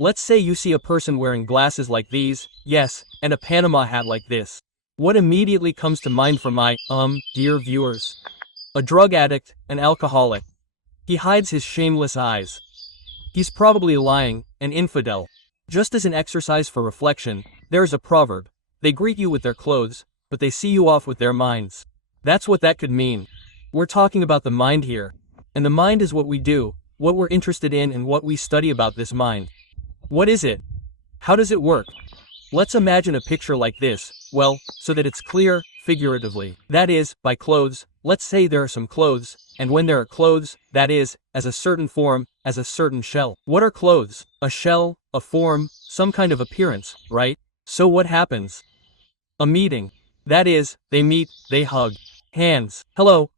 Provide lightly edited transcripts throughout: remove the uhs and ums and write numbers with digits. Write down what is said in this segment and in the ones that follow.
Let's say you see a person wearing glasses like these, yes, and a Panama hat like this. What immediately comes to mind for my, dear viewers? A drug addict, an alcoholic. He hides his shameless eyes. He's probably lying, an infidel. Just as an exercise for reflection, there's a proverb. They greet you with their clothes, but they see you off with their minds. That's what that could mean. We're talking about the mind here. And the mind is what we do, what we're interested in, and what we study about this mind. What is it? How does it work? Let's imagine a picture like this, well, so that it's clear, figuratively. That is, by clothes, let's say there are some clothes, and when there are clothes, that is, as a certain form, as a certain shell. What are clothes? A shell, a form, some kind of appearance, right? So what happens? A meeting. That is, they meet, they hug. Hands. Hello,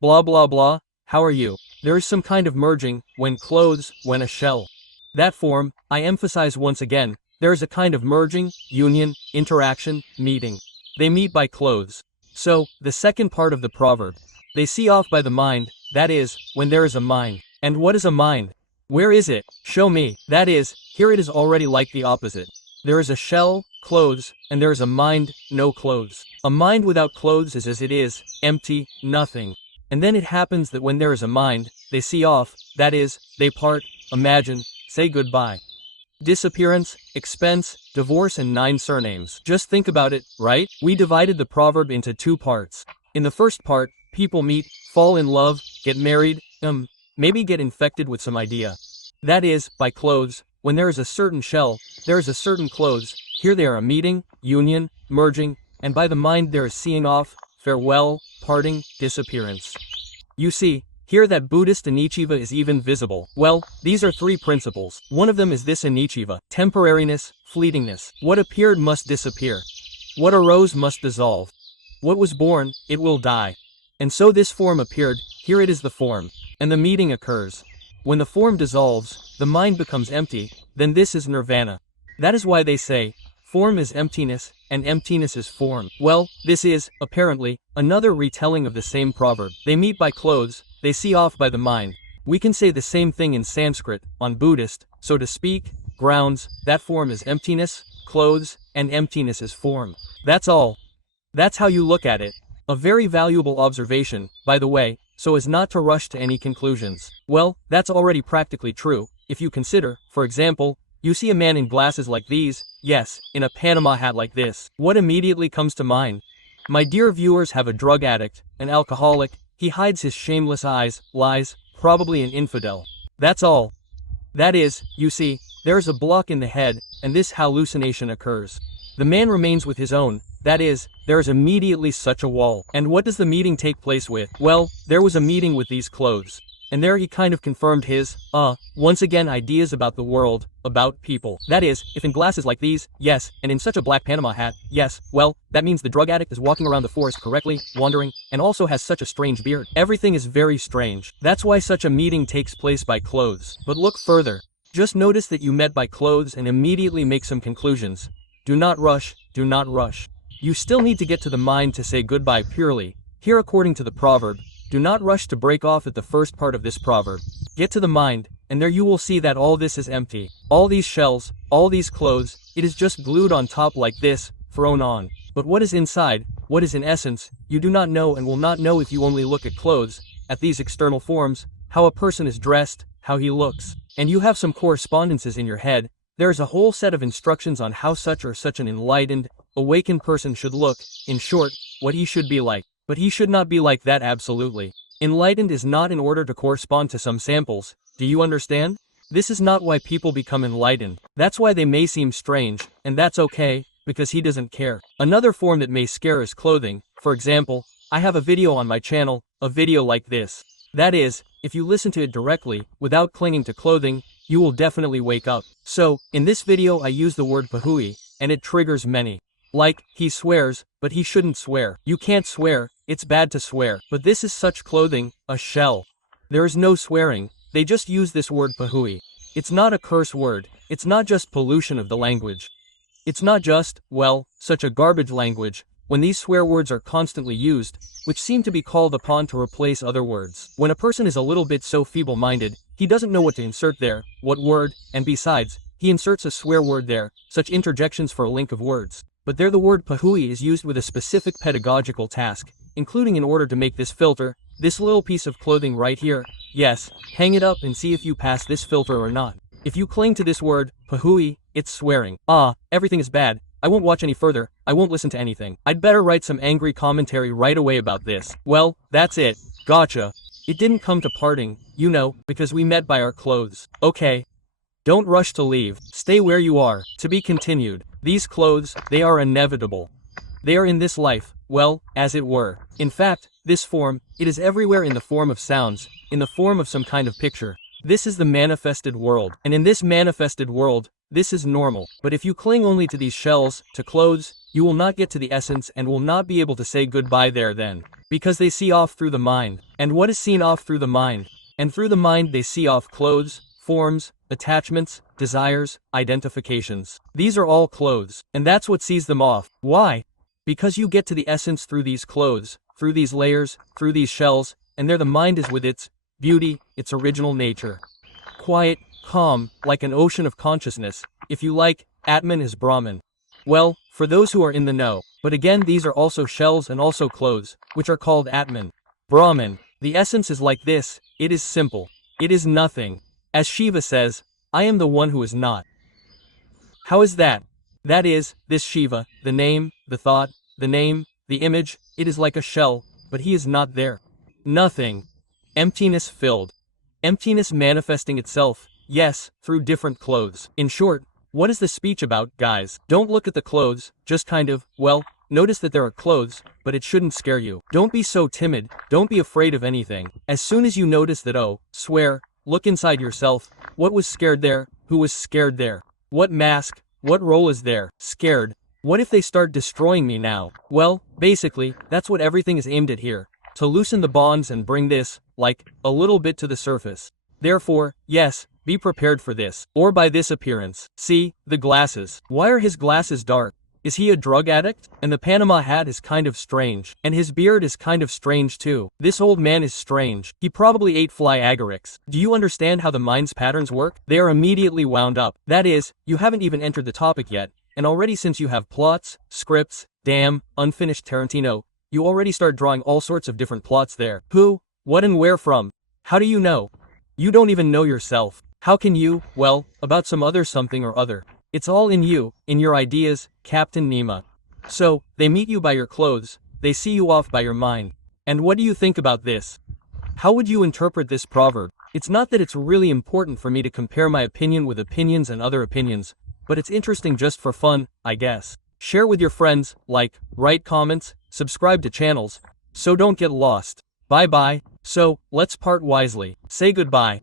blah blah blah, how are you? There is some kind of merging, when clothes, when a shell. That form, I emphasize once again, there is a kind of merging, union, interaction, meeting. They meet by clothes. So, the second part of the proverb. They see off by the mind, that is, when there is a mind. And what is a mind? Where is it? Show me. That is, here it is already like the opposite. There is a shell, clothes, and there is a mind, no clothes. A mind without clothes is as it is, empty, nothing. And then it happens that when there is a mind, they see off, that is, they part, imagine, say goodbye. Disappearance, expense, divorce, and 9 surnames. Just think about it, right? We divided the proverb into 2 parts. In the first part, people meet, fall in love, get married, maybe get infected with some idea. That is, by clothes, when there is a certain shell, there is a certain clothes, here they are a meeting, union, merging, and by the mind there is seeing off, farewell, parting, disappearance. You see, here that Buddhist anichiva is even visible. Well, these are 3 principles. One of them is this anichiva, temporariness, fleetingness. What appeared must disappear. What arose must dissolve. What was born, it will die. And so this form appeared, here it is the form. And the meeting occurs. When the form dissolves, the mind becomes empty, then this is nirvana. That is why they say, form is emptiness, and emptiness is form. Well, this is, apparently, another retelling of the same proverb. They meet by clothes, they see off by the mind. We can say the same thing in Sanskrit, on Buddhist, so to speak, grounds, that form is emptiness, clothes, and emptiness is form. That's all. That's how you look at it. A very valuable observation, by the way, so as not to rush to any conclusions. Well, that's already practically true, if you consider, for example, you see a man in glasses like these, yes, in a Panama hat like this. What immediately comes to mind? My dear viewers have a drug addict, an alcoholic, he hides his shameless eyes, lies, probably an infidel. That's all. That is, you see, there is a block in the head, and this hallucination occurs. The man remains with his own, that is, there is immediately such a wall. And what does the meeting take place with? Well, there was a meeting with these clothes. And there he kind of confirmed his, once again ideas about the world, about people. That is, if in glasses like these, yes, and in such a black Panama hat, yes, well, that means the drug addict is walking around the forest correctly, wandering, and also has such a strange beard. Everything is very strange. That's why such a meeting takes place by clothes. But look further. Just notice that you met by clothes and immediately make some conclusions. Do not rush, do not rush. You still need to get to the mind to say goodbye purely. Here according to the proverb, do not rush to break off at the first part of this proverb. Get to the mind, and there you will see that all this is empty. All these shells, all these clothes, it is just glued on top like this, thrown on. But what is inside, what is in essence, you do not know and will not know if you only look at clothes, at these external forms, how a person is dressed, how he looks. And you have some correspondences in your head. There is a whole set of instructions on how such or such an enlightened, awakened person should look, in short, what he should be like. But he should not be like that absolutely. Enlightened is not in order to correspond to some samples, do you understand? This is not why people become enlightened. That's why they may seem strange, and that's okay, because he doesn't care. Another form that may scare is clothing. For example, I have a video on my channel, a video like this. That is, if you listen to it directly, without clinging to clothing, you will definitely wake up. So, in this video I use the word Pohuy, and it triggers many. Like, he swears, but he shouldn't swear. You can't swear, it's bad to swear. But this is such clothing, a shell. There is no swearing, they just use this word Pohuy. It's not a curse word, it's not just pollution of the language. It's not just, well, such a garbage language, when these swear words are constantly used, which seem to be called upon to replace other words. When a person is a little bit so feeble-minded, he doesn't know what to insert there, what word, and besides, he inserts a swear word there, such interjections for a link of words. But there the word Pohuy is used with a specific pedagogical task, including in order to make this filter, this little piece of clothing right here, yes, hang it up and see if you pass this filter or not. If you cling to this word, Pohuy, it's swearing. Everything is bad, I won't watch any further, I won't listen to anything. I'd better write some angry commentary right away about this. Well, that's it. Gotcha. It didn't come to parting, you know, because we met by our clothes. Okay. Don't rush to leave. Stay where you are. To be continued. These clothes, they are inevitable. They are in this life, well, as it were. In fact, this form, it is everywhere in the form of sounds, in the form of some kind of picture. This is the manifested world. And in this manifested world, this is normal. But if you cling only to these shells, to clothes, you will not get to the essence and will not be able to say goodbye there then. Because they see off through the mind. And what is seen off through the mind? And through the mind they see off clothes, forms, attachments, desires, identifications. These are all clothes. And that's what sees them off. Why? Because you get to the essence through these clothes, through these layers, through these shells, and there the mind is with its beauty, its original nature. Quiet, calm, like an ocean of consciousness. If you like, Atman is Brahman. Well, for those who are in the know. But again, these are also shells and also clothes, which are called Atman. Brahman. The essence is like this, it is simple. It is nothing. As Shiva says, I am the one who is not. How is that? That is, this Shiva, the name, the thought, the name, the image, it is like a shell, but he is not there. Nothing. Emptiness filled. Emptiness manifesting itself, yes, through different clothes. In short, what is the speech about, guys? Don't look at the clothes, just kind of, well, notice that there are clothes, but it shouldn't scare you. Don't be so timid, don't be afraid of anything. As soon as you notice that, swear, look inside yourself, what was scared there, who was scared there? What mask, what role is there? Scared. What if they start destroying me now? Well, basically, that's what everything is aimed at here. To loosen the bonds and bring this, like, a little bit to the surface. Therefore, yes, be prepared for this. Or by this appearance. See, the glasses. Why are his glasses dark? Is he a drug addict? And the Panama hat is kind of strange. And his beard is kind of strange too. This old man is strange. He probably ate fly agarics. Do you understand how the mind's patterns work? They are immediately wound up. That is, you haven't even entered the topic yet. And already since you have plots, scripts, damn, unfinished Tarantino, you already start drawing all sorts of different plots there. Who, what and where from? How do you know? You don't even know yourself. How can you? Well, about some other something or other. It's all in you, in your ideas, Captain Nemo. So, they meet you by your clothes, they see you off by your mind. And what do you think about this? How would you interpret this proverb? It's not that it's really important for me to compare my opinion with opinions and other opinions, but it's interesting just for fun, I guess. Share with your friends, like, write comments, subscribe to channels, so don't get lost. Bye bye. So, let's part wisely. Say goodbye.